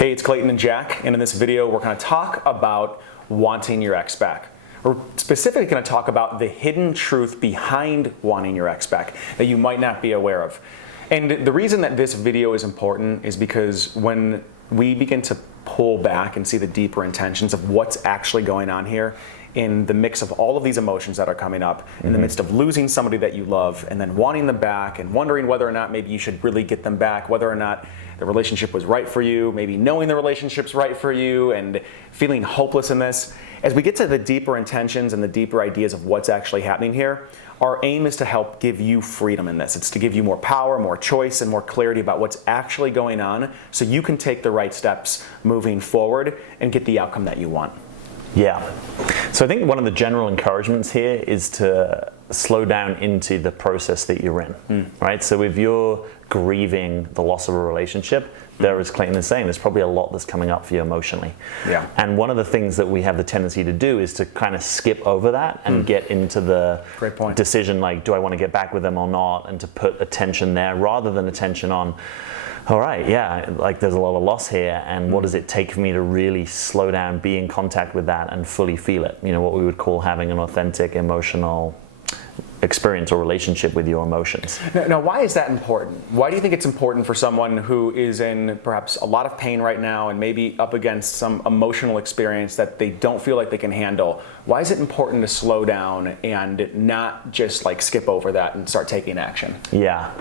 Hey, it's Clayton and Jack, and in this video we're going to talk about wanting your ex back. We're specifically going to talk about the hidden truth behind wanting your ex back that you might not be aware of. And the reason that this video is important is because when we begin to pull back and see the deeper intentions of what's actually going on here in the mix of all of these emotions that are coming up, in the midst of losing somebody that you love and then wanting them back and wondering whether or not maybe you should really get them back, whether or not the relationship was right for you, maybe knowing the relationship's right for you and feeling hopeless in this. As we get to the deeper intentions and the deeper ideas of what's actually happening here, our aim is to help give you freedom in this. It's to give you more power, more choice, and more clarity about what's actually going on so you can take the right steps moving forward and get the outcome that you want. Yeah. So I think one of the general encouragements here is to slow down into the process that you're in, right? So if you're grieving the loss of a relationship, there, as Clayton is saying, there's probably a lot that's coming up for you emotionally. Yeah. And one of the things that we have the tendency to do is to kind of skip over that and get into the decision, like, do I want to get back with them or not? And to put attention there rather than attention on, all right, yeah, like there's a lot of loss here, and what does it take for me to really slow down, be in contact with that, and fully feel it? You know, what we would call having an authentic emotional experience or relationship with your emotions. Now, why is that important? Why do you think it's important for someone who is in perhaps a lot of pain right now and maybe up against some emotional experience that they don't feel like they can handle? Why is it important to slow down and not just like skip over that and start taking action? Yeah.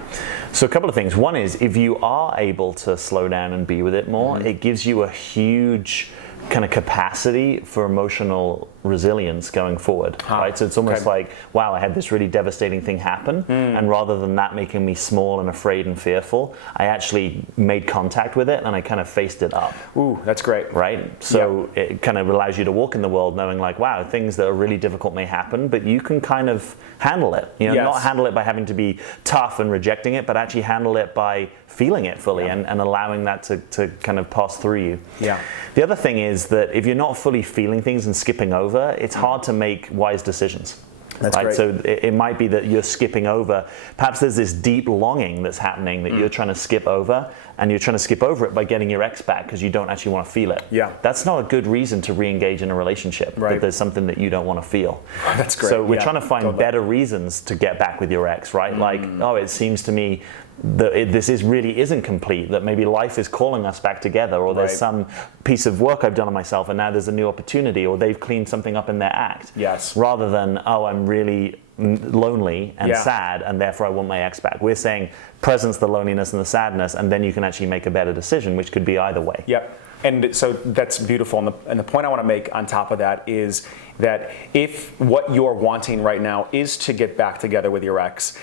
So a couple of things. One is, if you are able to slow down and be with it more, it gives you a huge kind of capacity for emotional resilience going forward, right? So it's almost like, wow, I had this really devastating thing happen, and rather than that making me small and afraid and fearful, I actually made contact with it and I kind of faced it up. Ooh, that's great. Right? So it kind of allows you to walk in the world knowing like, wow, things that are really difficult may happen, but you can kind of handle it. You know, not handle it by having to be tough and rejecting it, but actually handle it by feeling it fully and allowing that to kind of pass through you. Yeah. The other thing is that if you're not fully feeling things and skipping over, it's hard to make wise decisions. That's right? Great. So it might be that you're skipping over. Perhaps there's this deep longing that's happening that you're trying to skip over, and you're trying to skip over it by getting your ex back because you don't actually want to feel it. Yeah. That's not a good reason to re-engage in a relationship, that there's something that you don't want to feel. That's great. So we're trying to find better reasons to get back with your ex, right? Like, oh, it seems to me that this really isn't complete, that maybe life is calling us back together, or there's some piece of work I've done on myself and now there's a new opportunity, or they've cleaned something up in their act. Yes. Rather than, oh, I'm really lonely and sad and therefore I want my ex back. We're saying presence the loneliness and the sadness, and then you can actually make a better decision, which could be either way. Yep. And so that's beautiful. And the point I want to make on top of that is that if what you're wanting right now is to get back together with your ex,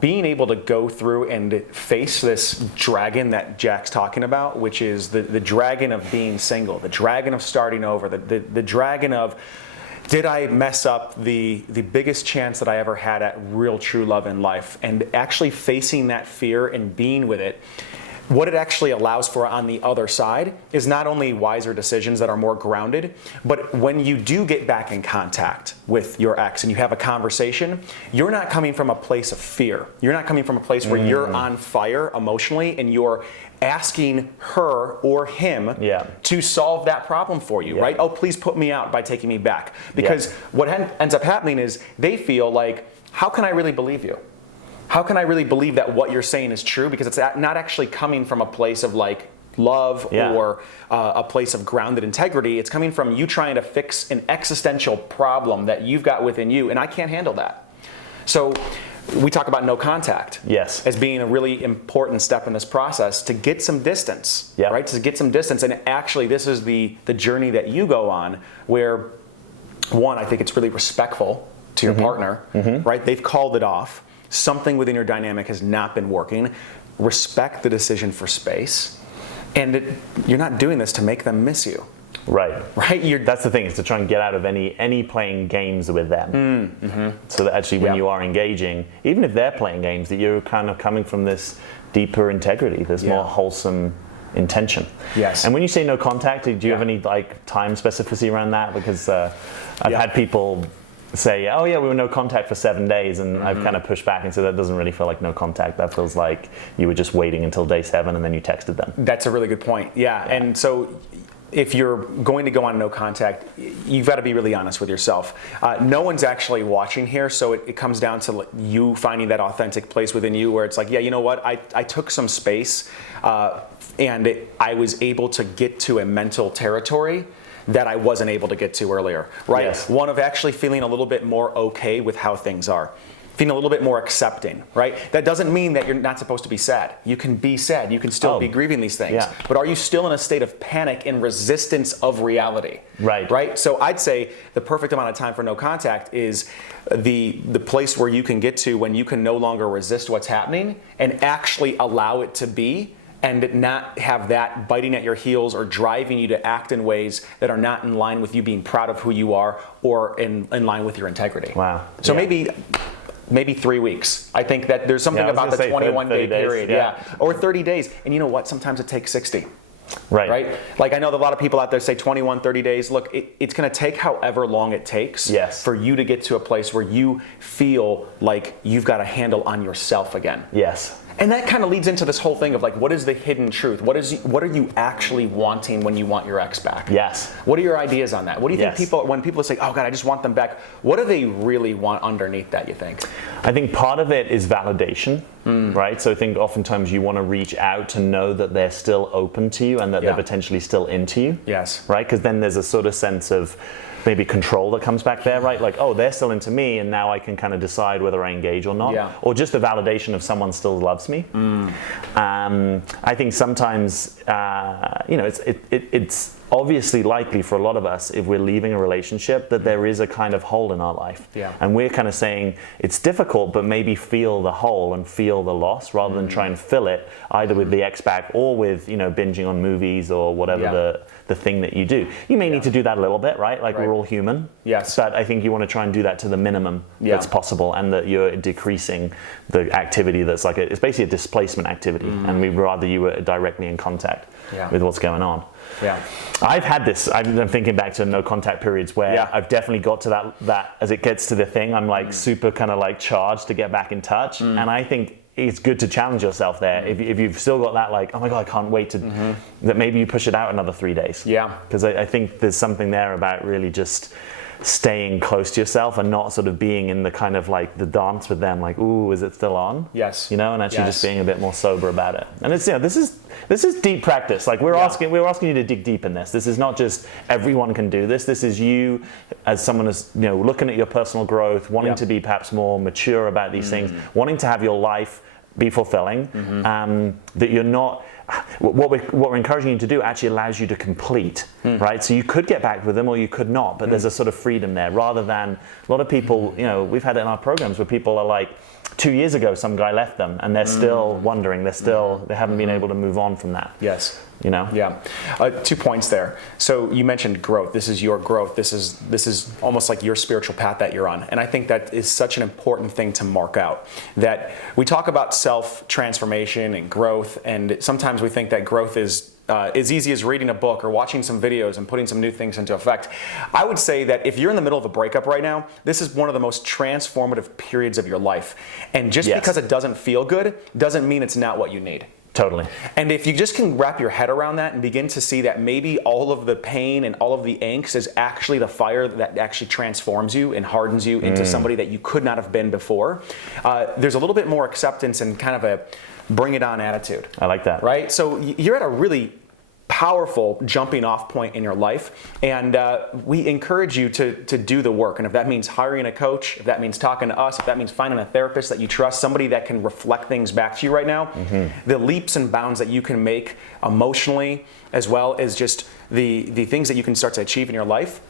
being able to go through and face this dragon that Jack's talking about, which is the dragon of being single, the dragon of starting over, the dragon of, did I mess up the biggest chance that I ever had at real true love in life? And actually facing that fear and being with it, what it actually allows for on the other side is not only wiser decisions that are more grounded, but when you do get back in contact with your ex and you have a conversation, you're not coming from a place of fear. You're not coming from a place where you're on fire emotionally and you're asking her or him to solve that problem for you, right? Oh, please put me out by taking me back. Because what ends up happening is they feel like, how can I really believe you? How can I really believe that what you're saying is true? Because it's not actually coming from a place of like love or a place of grounded integrity. It's coming from you trying to fix an existential problem that you've got within you, and I can't handle that. So we talk about no contact as being a really important step in this process to get some distance, right? To get some distance. And actually, this is the journey that you go on where, one, I think it's really respectful to your partner, right? They've called it off. Something within your dynamic has not been working. Respect the decision for space. And you're not doing this to make them miss you. Right. Right. That's the thing, is to try and get out of any playing games with them. So that actually when you are engaging, even if they're playing games, that you're kind of coming from this deeper integrity, this more wholesome intention. Yes. And when you say no contact, do you have any like time specificity around that? Because I've had people say, oh yeah, we were no contact for 7 days, and I've kind of pushed back and said that doesn't really feel like no contact. That feels like you were just waiting until day 7 and then you texted them. That's a really good point. Yeah. And so if you're going to go on no contact, you've got to be really honest with yourself. No one's actually watching here, so it comes down to you finding that authentic place within you where it's like, yeah, you know what, I took some space and I was able to get to a mental territory that I wasn't able to get to earlier, right? Yes. One of actually feeling a little bit more okay with how things are. Feeling a little bit more accepting, right? That doesn't mean that you're not supposed to be sad. You can be sad. You can still be grieving these things. Yeah. But are you still in a state of panic and resistance of reality? Right. Right? So I'd say the perfect amount of time for no contact is the place where you can get to when you can no longer resist what's happening and actually allow it to be, and not have that biting at your heels or driving you to act in ways that are not in line with you being proud of who you are or in line with your integrity. Wow. So maybe 3 weeks. I think that there's something about the 21-day period. Yeah. Or 30 days. And you know what? Sometimes it takes 60. Right? Like I know that a lot of people out there say 21, 30 days. Look, it's going to take however long it takes for you to get to a place where you feel like you've got a handle on yourself again. Yes. And that kind of leads into this whole thing of like, what is the hidden truth? What are you actually wanting when you want your ex back? Yes. What are your ideas on that? What do you think when people say, oh God, I just want them back, what do they really want underneath that, you think? I think part of it is validation, right? So I think oftentimes you want to reach out to know that they're still open to you and that they're potentially still into you. Yes. Right? Because then there's a sort of sense of maybe control that comes back there, right? Like, oh, they're still into me, and now I can kind of decide whether I engage or not. Yeah. Or just the validation of someone still loves me. I think sometimes, it's obviously likely for a lot of us, if we're leaving a relationship, that there is a kind of hole in our life. Yeah. And we're kind of saying it's difficult, but maybe feel the hole and feel the loss rather than try and fill it either with the ex back or with, binging on movies or whatever the thing that you do. You may need to do that a little bit, right? Like we're all human. Yes. But I think you want to try and do that to the minimum that's possible, and that you're decreasing the activity that's like it's basically a displacement activity, and we'd rather you were directly in contact with what's going on. Yeah. I've had this, I'm thinking back to no contact periods where I've definitely got to that as it gets to the thing, I'm like super kind of like charged to get back in touch. And I think it's good to challenge yourself there. If you've still got that like, oh my God, I can't wait to, that maybe you push it out another 3 days. Yeah. Because I think there's something there about really just staying close to yourself and not sort of being in the kind of like the dance with them, like, ooh, is it still on? Yes. And actually just being a bit more sober about it. And it's, this is deep practice. Like we're asking you to dig deep in this. This is not just everyone can do this. This is you as someone who's, looking at your personal growth, wanting to be perhaps more mature about these things, wanting to have your life be fulfilling, that you're not, what we're encouraging you to do actually allows you to complete, right? So you could get back with them or you could not, but there's a sort of freedom there rather than a lot of people, we've had it in our programs where people are like, 2 years ago, some guy left them and they're still wondering, they haven't been able to move on from that. Yes. Yeah. 2 points there. So you mentioned growth. This is your growth. This is almost like your spiritual path that you're on. And I think that is such an important thing to mark out. That we talk about self-transformation and growth, and sometimes we think that growth is as easy as reading a book or watching some videos and putting some new things into effect. I would say that if you're in the middle of a breakup right now, this is one of the most transformative periods of your life. And just because it doesn't feel good doesn't mean it's not what you need. Totally. And if you just can wrap your head around that and begin to see that maybe all of the pain and all of the angst is actually the fire that actually transforms you and hardens you into somebody that you could not have been before, there's a little bit more acceptance and kind of a bring it on attitude. I like that. Right? So you're at a really powerful jumping off point in your life, and we encourage you to do the work. And if that means hiring a coach, if that means talking to us, if that means finding a therapist that you trust, somebody that can reflect things back to you right now, the leaps and bounds that you can make emotionally, as well as just the things that you can start to achieve in your life,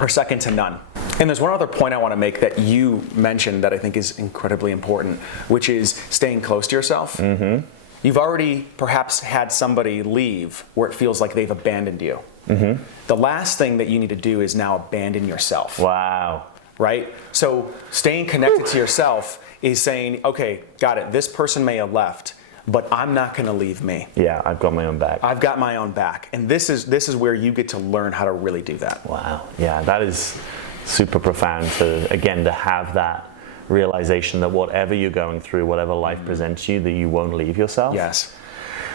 are second to none. And there's one other point I want to make that you mentioned that I think is incredibly important, which is staying close to yourself. You've already perhaps had somebody leave where it feels like they've abandoned you. The last thing that you need to do is now abandon yourself. Wow. Right? So staying connected to yourself is saying, okay, got it, this person may have left, but I'm not going to leave me. Yeah, I've got my own back. I've got my own back. And this is where you get to learn how to really do that. Wow. Yeah, that is super profound to, again, to have that realization that whatever you're going through, whatever life presents you, that you won't leave yourself. Yes.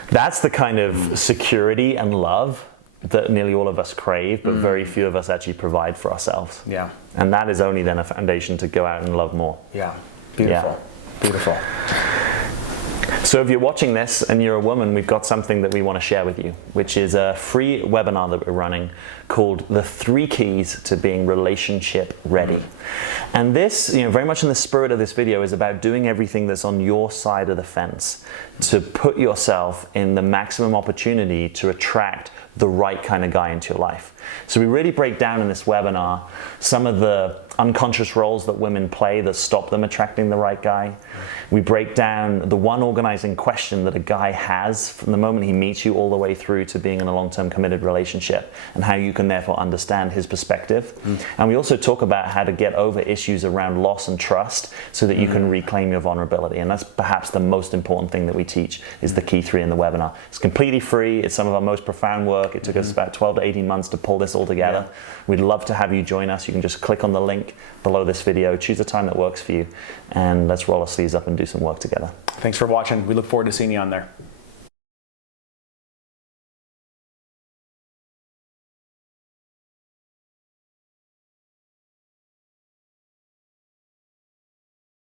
That's the kind of security and love that nearly all of us crave, but very few of us actually provide for ourselves. Yeah. And that is only then a foundation to go out and love more. Yeah. Beautiful. Yeah. Beautiful. So if you're watching this and you're a woman, we've got something that we want to share with you, which is a free webinar that we're running called The 3 Keys to Being Relationship Ready. And this, very much in the spirit of this video, is about doing everything that's on your side of the fence to put yourself in the maximum opportunity to attract the right kind of guy into your life. So we really break down in this webinar some of the unconscious roles that women play that stop them attracting the right guy. We break down the one organizing question that a guy has from the moment he meets you all the way through to being in a long-term committed relationship, and how you can therefore understand his perspective. And we also talk about how to get over issues around loss and trust so that you can reclaim your vulnerability. And that's perhaps the most important thing that we teach, is the key 3 in the webinar. It's completely free. It's some of our most profound work. It took us about 12 to 18 months to pull this all together. We'd love to have you join us. You can just click on the link below this video, choose a time that works for you, and let's roll our sleeves up and do some work together. Thanks for watching. We look forward to seeing you on there.